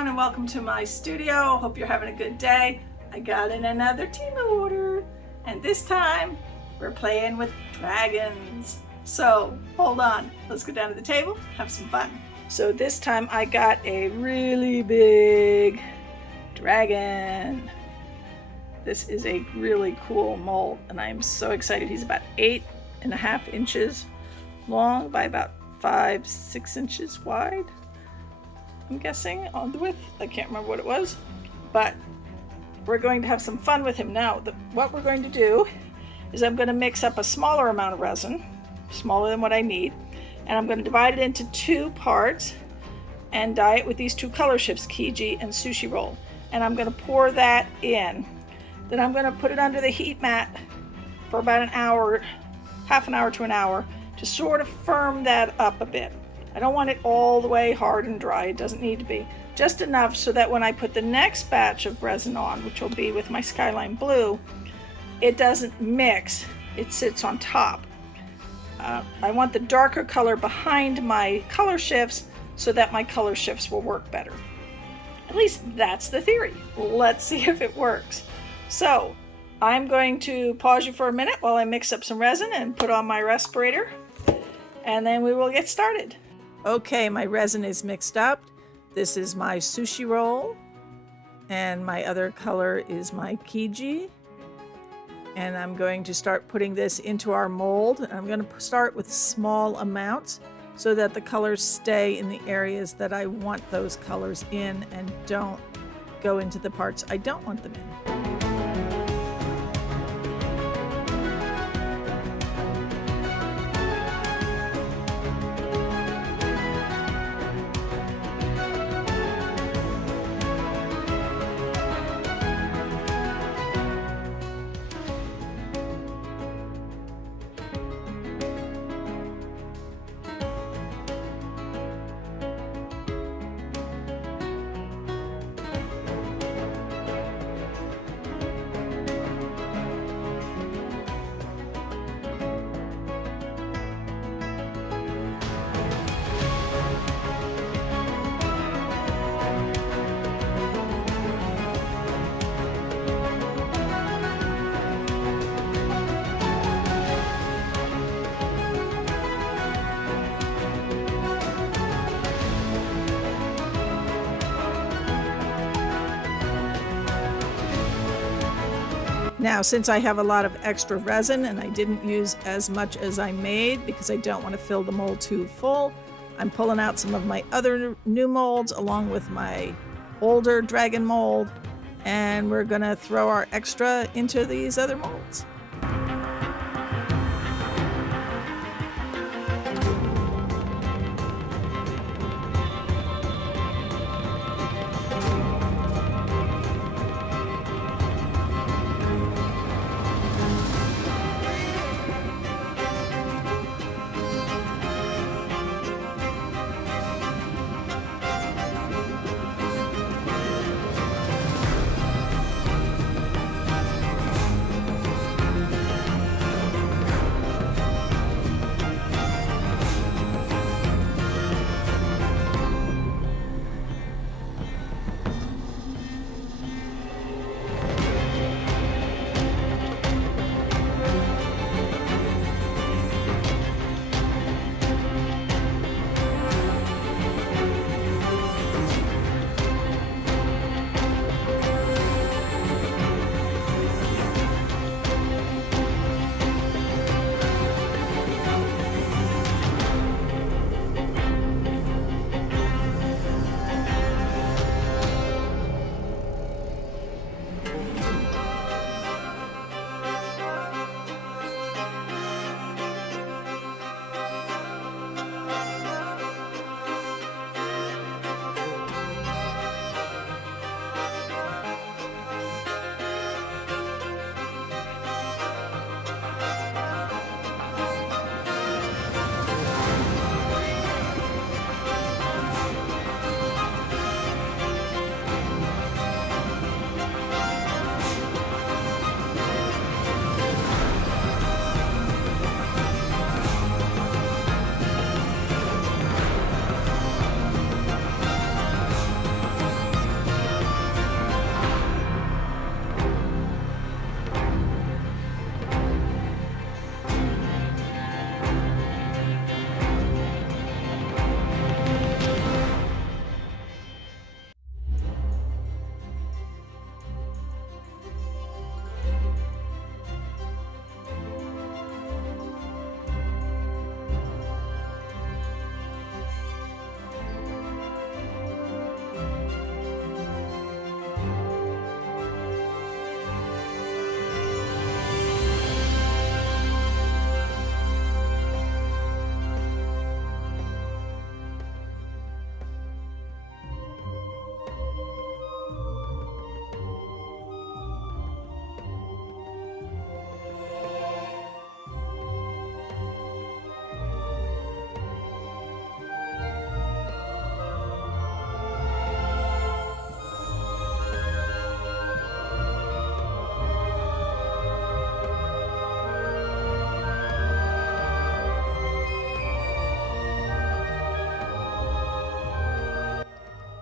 everyone, and welcome to my studio. Hope you're having a good day. I got in another Temu order, and this time we're playing with dragons. So hold on, let's go down to the table, have some fun. So this time I got a really big dragon. This is a really cool mold, and I'm so excited. He's about 8.5 inches long by about 5-6 inches wide, I'm guessing, on the width. I can't remember what it was, but we're going to have some fun with him now. What we're going to do is I'm going to mix up a smaller amount of resin, smaller than what I need, and I'm going to divide it into 2 parts and dye it with these 2 color shifts, Kiji and Sushi roll. And I'm going to pour that in. Then I'm going to put it under the heat mat for about an hour, half an hour to an hour, to sort of firm that up a bit. I don't want it all the way hard and dry. It doesn't need to be. Just enough so that when I put the next batch of resin on, which will be with my Skyline blue, it doesn't mix. It sits on top. I want the darker color behind my color shifts so that my color shifts will work better. At least that's the theory. Let's see if it works. So I'm going to pause you for a minute while I mix up some resin and put on my respirator, and then we will get started. Okay, my resin is mixed up. This is my Sushi roll, and my other color is my Kiji. And I'm going to start putting this into our mold. I'm going to start with small amounts so that the colors stay in the areas that I want those colors in and don't go into the parts I don't want them in. Now, since I have a lot of extra resin and I didn't use as much as I made because I don't want to fill the mold too full, I'm pulling out some of my other new molds along with my older dragon mold, and we're going to throw our extra into these other molds.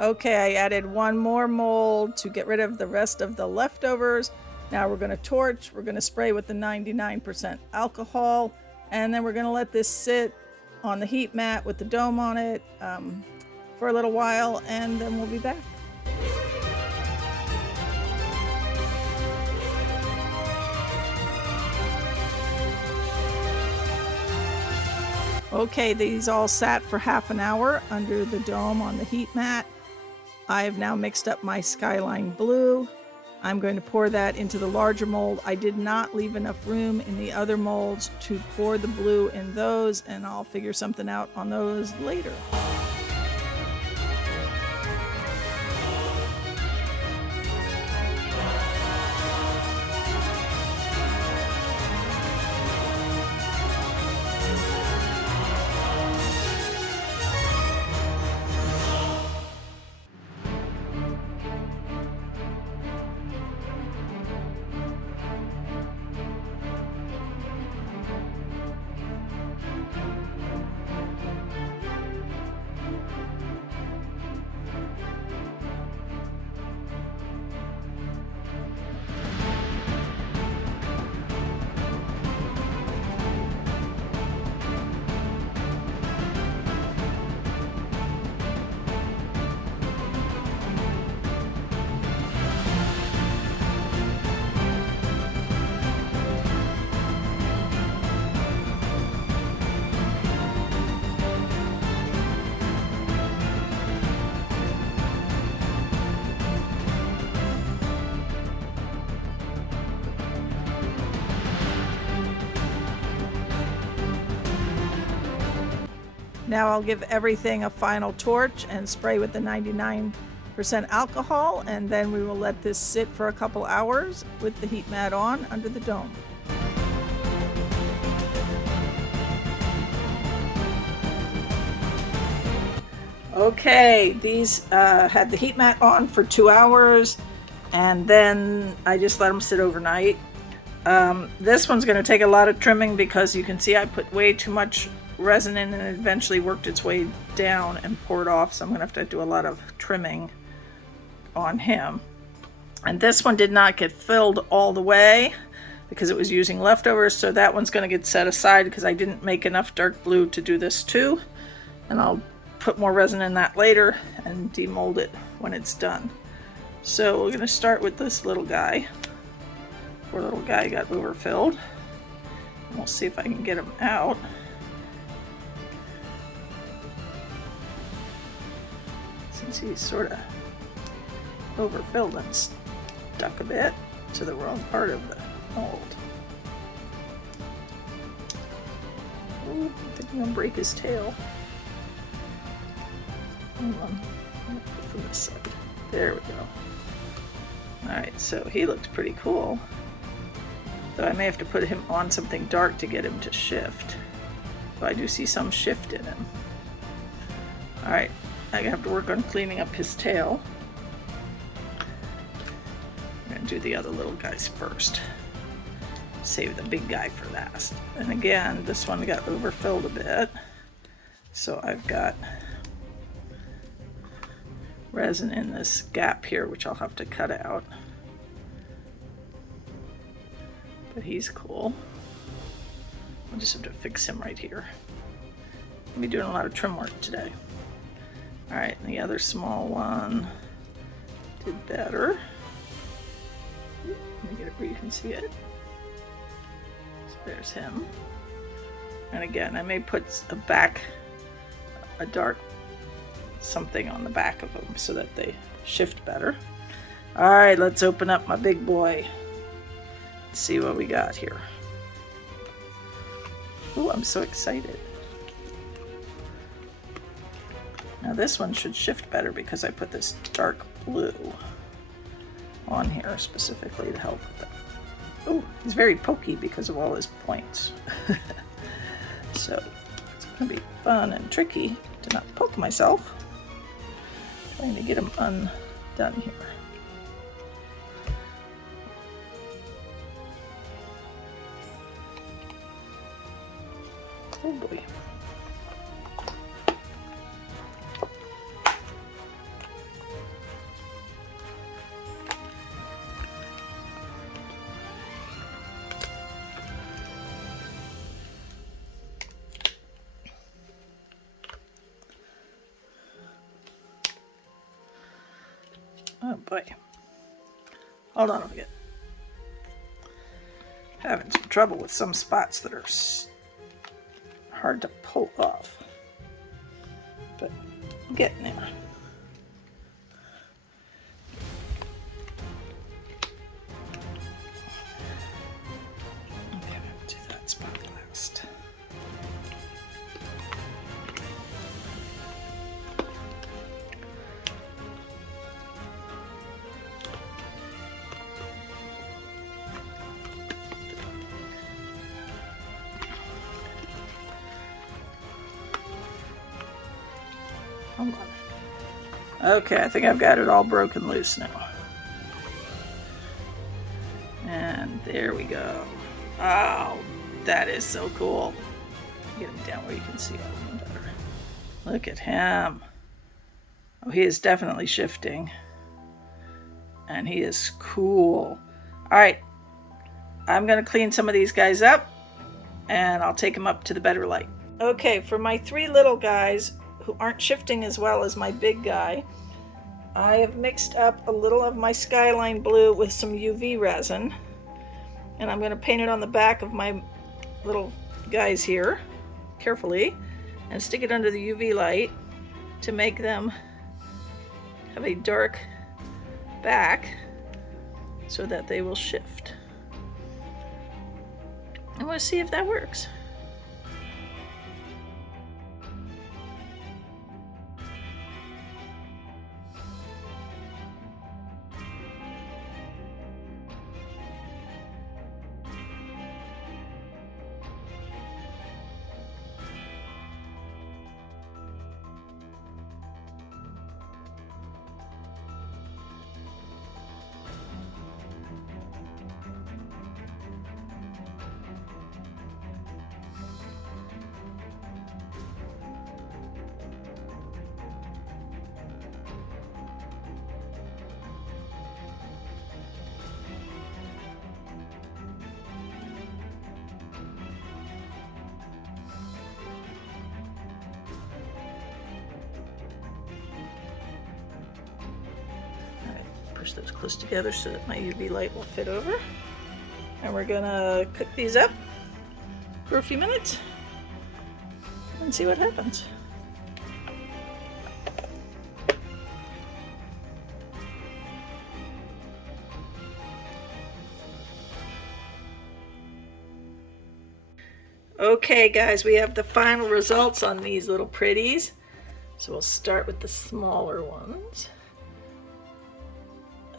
Okay, I added one more mold to get rid of the rest of the leftovers. Now we're going to torch, we're going to spray with the 99% alcohol, and then we're going to let this sit on the heat mat with the dome on it for a little while, and then we'll be back. Okay, these all sat for half an hour under the dome on the heat mat. I have now mixed up my Skyline blue. I'm going to pour that into the larger mold. I did not leave enough room in the other molds to pour the blue in those, and I'll figure something out on those later. Now I'll give everything a final torch and spray with the 99% alcohol, and then we will let this sit for a couple hours with the heat mat on under the dome. Okay, these had the heat mat on for 2 hours, and then I just let them sit overnight. This one's going to take a lot of trimming because you can see I put way too much resin in and it eventually worked its way down and poured off, so I'm gonna have to do a lot of trimming on him. And this one did not get filled all the way because it was using leftovers, so that one's going to get set aside because I didn't make enough dark blue to do this too, and I'll put more resin in that later and demold it when it's done. So we're going to start with this little guy. Poor little guy got overfilled, and we'll see if I can get him out. Since he's sort of overfilled and stuck a bit to the wrong part of the mold. Ooh, I think I'm going to break his tail. Hold on, I'm going to put from this side. There we go. Alright, so he looks pretty cool. Though I may have to put him on something dark to get him to shift. But I do see some shift in him. Alright. I have to work on cleaning up his tail. I'm going to do the other little guys first. Save the big guy for last. And again, this one got overfilled a bit. So I've got resin in this gap here, which I'll have to cut out. But he's cool. I'll just have to fix him right here. I'll be doing a lot of trim work today. Alright, and the other small one did better. Let me get it where you can see it. So there's him. And again, I may put a dark something on the back of them so that they shift better. Alright, let's open up my big boy. Let's see what we got here. Ooh, I'm so excited. Now this one should shift better because I put this dark blue on here specifically to help with it. Oh, he's very pokey because of all his points. So it's going to be fun and tricky to not poke myself. Trying to get him undone here. Oh boy. Oh boy. Hold on a minute. Having some trouble with some spots that are hard to pull off. But I'm getting there. Okay, I'll do that spot last. Hold on. Okay, I think I've got it all broken loose now. And there we go. Oh, that is so cool. Get him down where you can see all of them better. Look at him. Oh, he is definitely shifting. And he is cool. All right. I'm going to clean some of these guys up. And I'll take them up to the better light. Okay, for my 3 little guys who aren't shifting as well as my big guy, I have mixed up a little of my Skyline blue with some UV resin, and I'm going to paint it on the back of my little guys here carefully and stick it under the UV light to make them have a dark back so that they will shift. I want to see if that works. Push those close together so that my UV light will fit over. And we're gonna cook these up for a few minutes and see what happens. Okay guys, we have the final results on these little pretties. So we'll start with the smaller ones.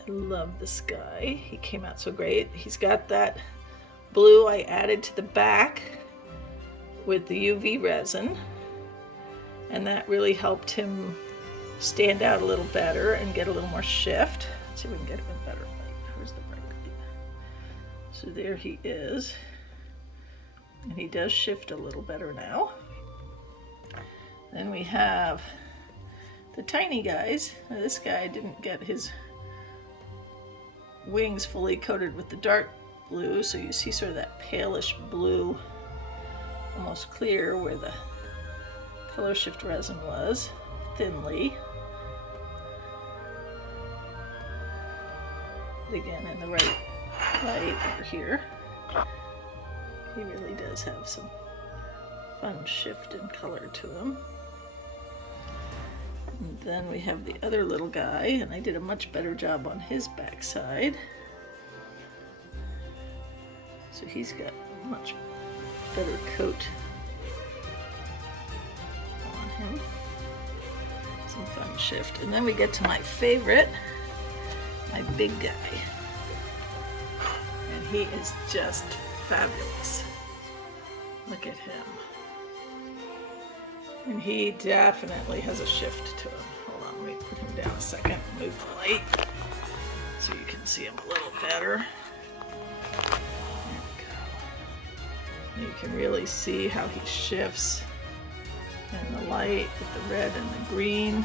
I love this guy. He came out so great. He's got that blue I added to the back with the UV resin, and that really helped him stand out a little better and get a little more shift. Let's see if we can get him a better light. Where's the bright light? So there he is, and he does shift a little better now. Then we have the tiny guys. Now, this guy didn't get his wings fully coated with the dark blue, so you see sort of that palish blue, almost clear, where the color shift resin was, thinly. But again, in the right light over here, he really does have some fun shift in color to him. And then we have the other little guy, and I did a much better job on his backside. So he's got a much better coat on him. Some fun shift. And then we get to my favorite, my big guy. And he is just fabulous. Look at him. And he definitely has a shift to him. Hold on, let me put him down a second, move the light so you can see him a little better. There we go. And you can really see how he shifts in the light with the red and the green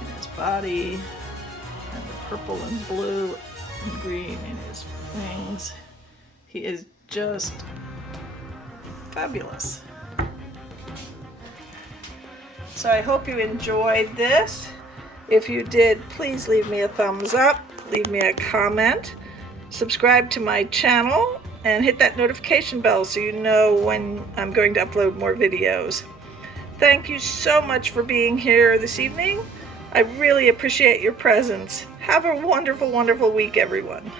in his body, and the purple and blue and green in his wings. He is just fabulous. So I hope you enjoyed this. If you did, please leave me a thumbs up, leave me a comment, subscribe to my channel, and hit that notification bell so you know when I'm going to upload more videos. Thank you so much for being here this evening. I really appreciate your presence. Have a wonderful, wonderful week, everyone.